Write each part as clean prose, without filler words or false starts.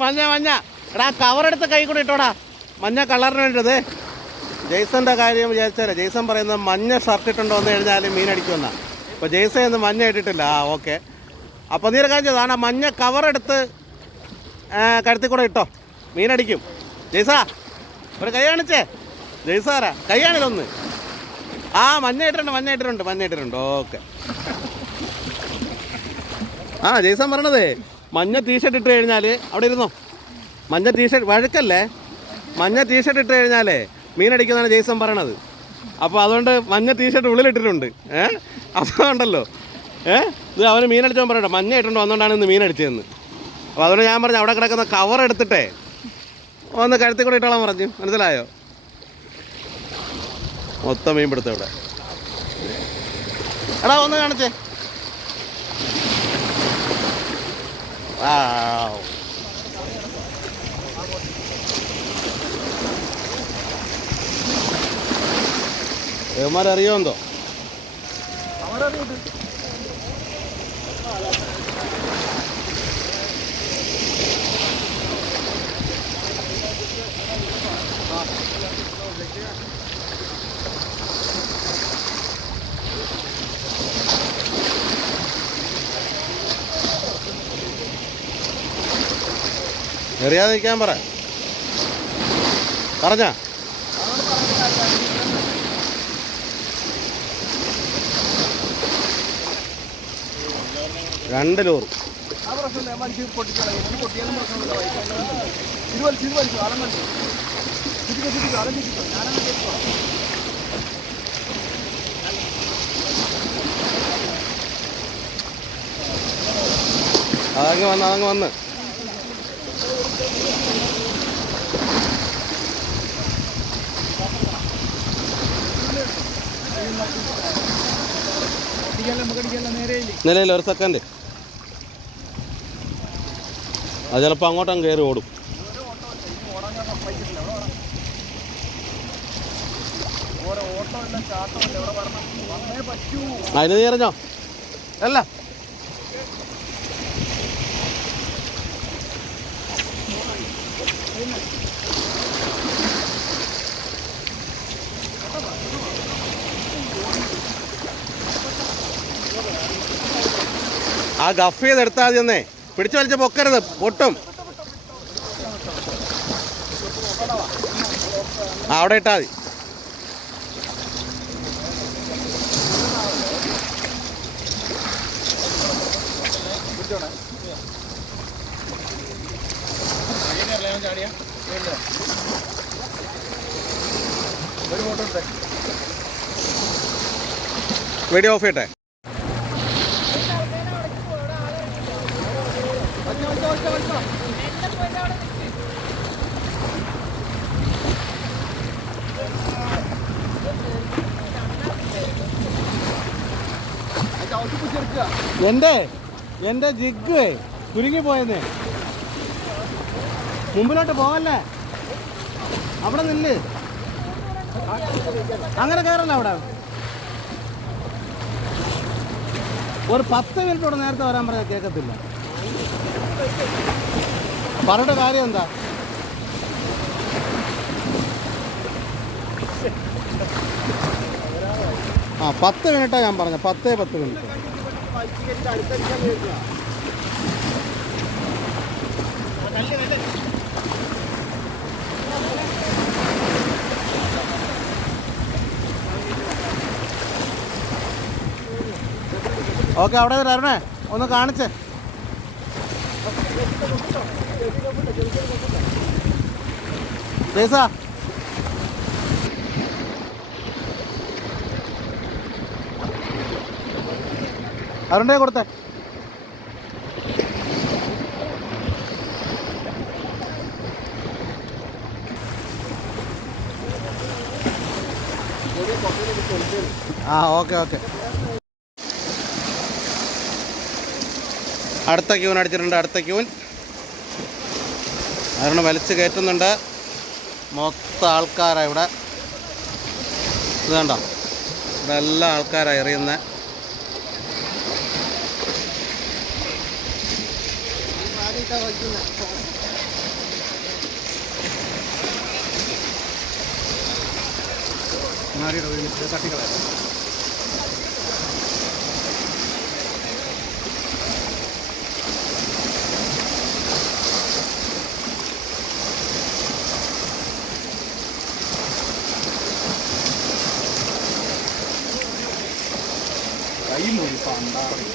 മഞ്ഞ മഞ്ഞ എടാ കവറെടുത്ത് കൈ കൂടെ ഇട്ടോടാ. മഞ്ഞ കളറിന് വേണ്ടത്. ജെയ്സന്റെ കാര്യം വിചാരിച്ചാലേ ജെയ്സൺ പറയുന്നത് മഞ്ഞ ഷർട്ട് ഇട്ടുണ്ടോ എന്ന് കഴിഞ്ഞാൽ മീൻ അടിക്കുമെന്നാണ്. ഇപ്പോൾ ജെയ്സൺ ഒന്നും മഞ്ഞ ഇട്ടിട്ടില്ല. ഓക്കെ, അപ്പോൾ നീ ഒരു കാര്യം ചെയ്തോ, മഞ്ഞ കവറെടുത്ത് കഴുത്തിൽ കൂടെ ഇട്ടോ, മീനടിക്കും. ജെയ്സാ ഒരു കൈ കാണിച്ചേ. ജെയ്സാരാ കൈ കാണില്ലൊന്ന്. മഞ്ഞ ഇട്ടിട്ടുണ്ട്. ഓക്കെ. ജെയ്സൺ പറഞ്ഞതേ മഞ്ഞ ടീഷർട്ട് ഇട്ട് കഴിഞ്ഞാൽ അവിടെ ഇരുന്നോ. മഞ്ഞ ടീഷർട്ട് വഴുക്കല്ലേ, മഞ്ഞ ടീഷർട്ട് ഇട്ട് കഴിഞ്ഞാലേ മീനടിക്കുന്നതാണ് ജെയ്സൺ പറയണത്. അപ്പോൾ അതുകൊണ്ട് മഞ്ഞ ടീഷർട്ട് ഉള്ളിലിട്ടിട്ടുണ്ട്. അപ്പോൾ ഉണ്ടല്ലോ ഇത് അവന് മീനടിച്ചവൻ പറയട്ടെ മഞ്ഞ ഇട്ടുണ്ടോ വന്നുകൊണ്ടാണ് ഇന്ന് മീനടിച്ചതെന്ന്. അപ്പോൾ അതുകൊണ്ട് ഞാൻ പറഞ്ഞു അവിടെ കിടക്കുന്ന കവർ എടുത്തിട്ടേ ഒന്ന് കഴുത്തിൽ കൂടെ ഇട്ടോളാൻ പറഞ്ഞു. മനസ്സിലായോ? മൊത്തം മീൻ പിടുത്തം ഇവിടെ. എടാ ഒന്ന് കാണിച്ചേ. ഏമാരറിയോ എന്തോ. എറിയാതെ നിൽക്കാൻ പറഞ്ഞ 2 ലോറ്. അതങ്ങ് വന്ന് നിലയിൽ 1 സെക്കൻഡ്. അത് ചിലപ്പോൾ അങ്ങോട്ടങ്ങ് കയറി ഓടും. അതിന് നീ എറിഞ്ഞോ? അല്ല ഗഫ് ചെയ്തെടുത്താൽ മതി. ഒന്നേ പിടിച്ചു വലിച്ച പൊക്കരുത്, പൊട്ടും. അവിടെ ഇട്ടാൽ മതി. വീഡിയോ ഓഫ് ചെയ്യട്ടെ. എൻ്റെ ജിഗ് കുരുങ്ങിപ്പോയെന്നേ. മുമ്പിലോട്ട് പോവല്ലേ, അവിടെ നില്ല്. അങ്ങനെ കയറല്ല. അവിടെ ഒരു 10 മിനിറ്റോടെ നേരത്തെ വരാൻ പറഞ്ഞാൽ കേൾക്കത്തില്ല. പറഞ്ഞ കാര്യം എന്താ? ആ 10 മിനിറ്റാണ് ഞാൻ പറഞ്ഞത്. 10 മിനിറ്റ്. ഓക്കെ, അവിടെ വരണേ, ഒന്ന് കാണിച്ചേ. ജയ്സാ അവരുടെ കൊടുത്തേ. ഓക്കെ. അടുത്ത ക്യൂൻ അടിച്ചിട്ടുണ്ട്. അടുത്ത ക്യൂൻ അതുകൊണ്ട് വലിച്ച് കയറ്റുന്നുണ്ട്. മൊത്തം ആൾക്കാരാണ് ഇവിടെ. ഇത് കണ്ടോ, ഇവിടെ എല്ലാ ആൾക്കാരാണ് എറിയുന്നത്. തട്ടിക്കളയാം. കൈ മൂടി പണ്ടാറി.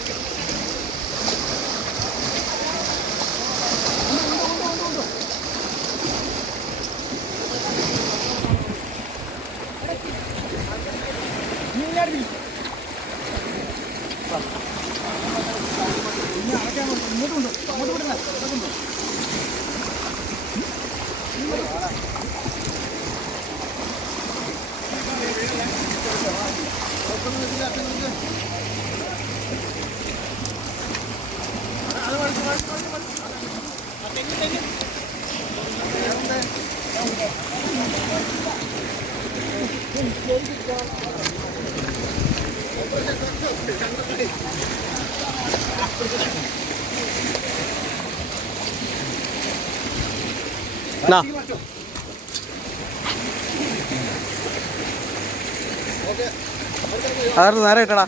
അതായത് നേരെ ഇട്ടടാ.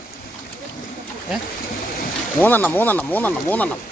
മൂന്നെണ്ണം.